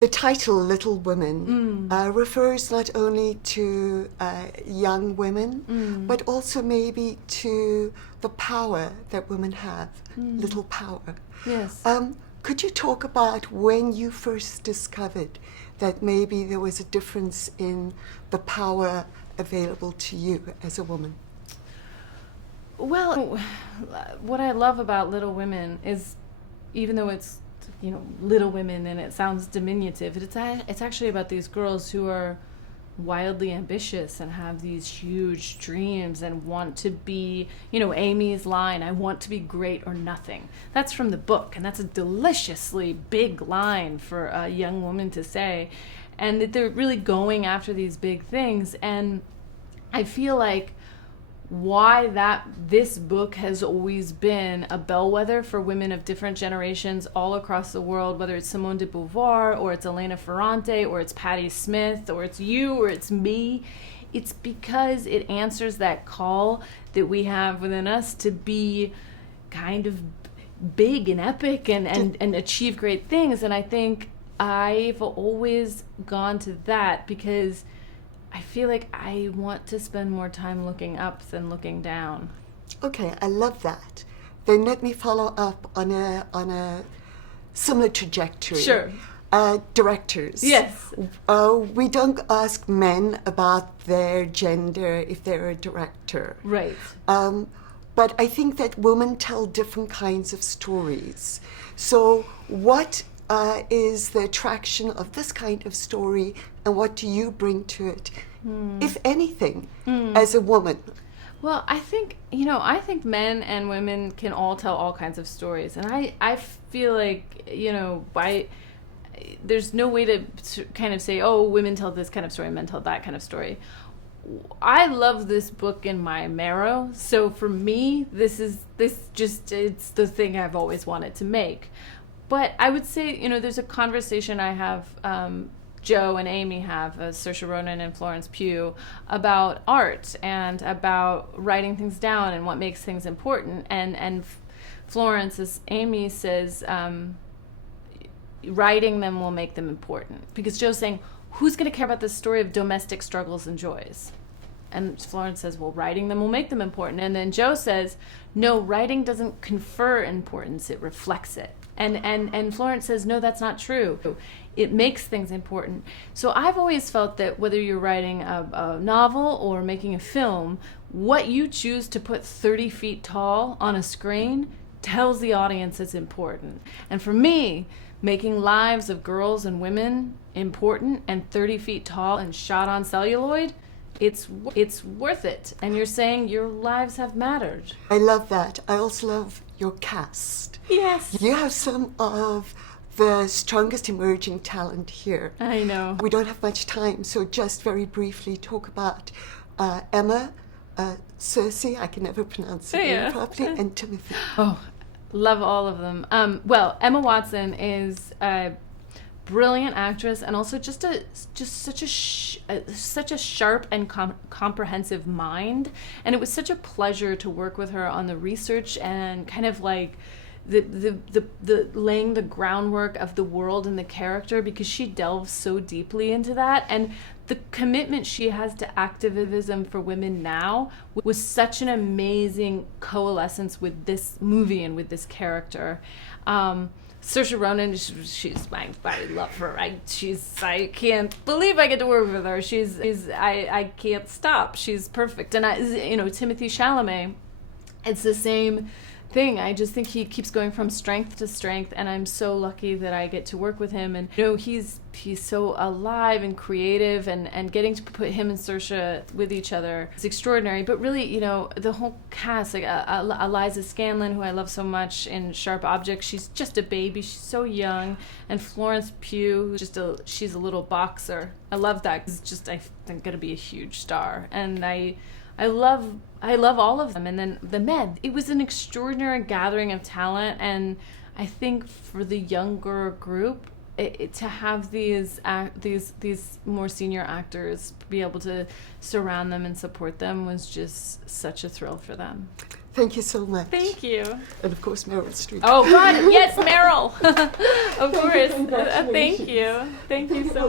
The title Little Women refers not only to young women, but also maybe to the power that women have, little power. Yes. Could you talk about when you first discovered that maybe there was a difference in the power available to you as a woman? Well, what I love about Little Women is, even though it's, Little Women and it sounds diminutive, it's actually about these girls who are wildly ambitious and have these huge dreams and want to be, Amy's line, "I want to be great or nothing." That's from the book, and that's a deliciously big line for a young woman to say. And that they're really going after these big things. And I feel like this book has always been a bellwether for women of different generations all across the world, whether it's Simone de Beauvoir or it's Elena Ferrante or it's Patti Smith or it's you or it's me. It's because it answers that call that we have within us to be kind of big and epic and achieve great things. And I think I've always gone to that because I feel like I want to spend more time looking up than looking down. Okay, I love that. Then let me follow up on a similar trajectory. Sure. Directors. Yes. We don't ask men about their gender if they're a director. Right. But I think that women tell different kinds of stories. So what is the attraction of this kind of story, and what do you bring to it, if anything, as a woman? Well, I think men and women can all tell all kinds of stories, and I feel like there's no way to kind of say, oh, women tell this kind of story, men tell that kind of story. I love this book in my marrow, so for me, it's the thing I've always wanted to make. But I would say, there's a conversation I have, Joe and Amy have, Saoirse Ronan and Florence Pugh, about art and about writing things down and what makes things important. And Florence, as Amy says, writing them will make them important. Because Joe's saying, who's going to care about the story of domestic struggles and joys? And Florence says, well, writing them will make them important. And then Joe says, no, writing doesn't confer importance, it reflects it. And Florence says, no, that's not true. It makes things important. So I've always felt that whether you're writing a novel or making a film, what you choose to put 30 feet tall on a screen tells the audience it's important. And for me, making lives of girls and women important and 30 feet tall and shot on celluloid, it's worth it. And you're saying your lives have mattered. I love that. I also love your cast. Yes. You have some of the strongest emerging talent here. I know. We don't have much time, so just very briefly talk about Emma, Cersei, I can never pronounce her name properly, and Timothee. Oh, love all of them. Well, EmmaWatson is a brilliant actress and also just such a sharp and comprehensive mind. And it was such a pleasure to work with her on the research and kind of like the laying the groundwork of the world and the character, because she delves so deeply into that. And the commitment she has to activism for women now was such an amazing coalescence with this movie and with this character. Saoirse Ronan, I love her. I can't believe I get to work with her. I can't stop. She's perfect. And Timothee Chalamet, it's the same thing. I just think he keeps going from strength to strength, and I'm so lucky that I get to work with him. And he's so alive and creative, and getting to put him and Saoirse with each other is extraordinary. But really, the whole cast, like Eliza Scanlon, who I love so much in Sharp Objects, she's just a baby, she's so young. And Florence Pugh, who's she's a little boxer. I love that, because I think going to be a huge star. And I love all of them. And then the men. It was an extraordinary gathering of talent, and I think for the younger group, to have these more senior actors be able to surround them and support them was just such a thrill for them. Thank you so much. Thank you. And of course, Meryl Streep. Oh God, yes, Meryl. Of course. Congratulations. Thank you. Thank you so